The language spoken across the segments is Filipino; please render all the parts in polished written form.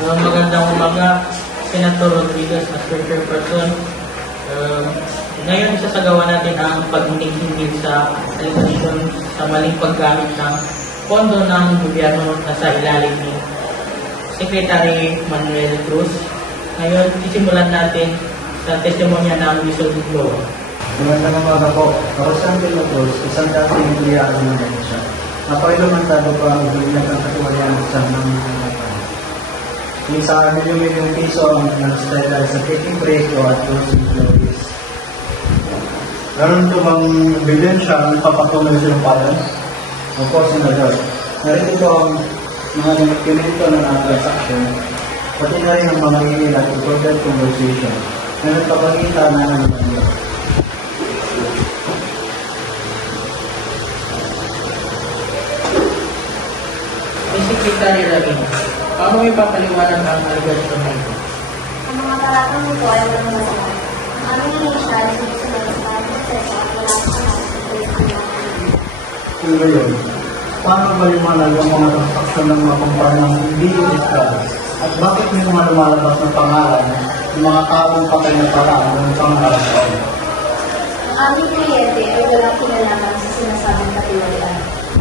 Magandang umaga, Senator Rodriguez na Chairperson. Ngayon, isasagawa natin ang pagniningil sa allegation sa maling paggamit ng pondo ng gobyerno na sa ilalim ni Secretary Manuel Cruz. Ngayon, sisimulan natin sa testimonya ng whistleblower. Magandang umaga po. Ako si Angelo Cruz, isang dating empleyado ng Malaysia. Napakilumantado pa ang bilang ng katuwalian sa ng hanggapan. Isa milyong piso ang nag-style sa taking break o at those employees. Ganon ito bang billion siya ang papatunay sa balance? Opo, Senador. Narito po ang mga dokumento ng transaction, pati na rin ang mga email at recorded conversation na nagpapakita na ng mga. Secretary Ravina, paano may papaliwanag ang allegation na ito? Ang mga talatang ito ay walang masama. Ang aming inisyal ay susunod sa proseso at wala sa Kung gayon, paano baliwanag ang mga transaksyon ng mga kumpanyang hindi illegal? At bakit may mga lumalabas na pangalan ng mga taong patay na paraan ng pangalan ko? Ang aming kliyente ay walang kinalaman sa sinasabing katiwalian.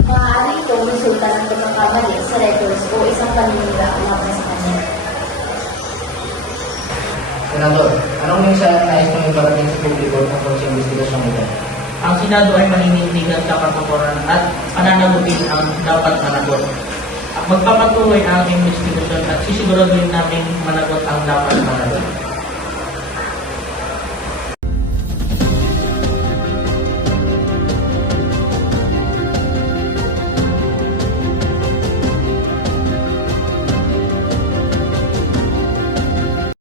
Maaari itong resulta ng pagkakamali sa records o isang paninira laban sa kanya. Senador, anong mensahe nais mong iparating sa publiko tungkol sa investigasyon ito? Ang Senado ay maninindigan sa katuturan at pananagutin ang dapat managot. Magpapatuloy ang investigasyon at sisiguraduhin namin managot ang dapat managot.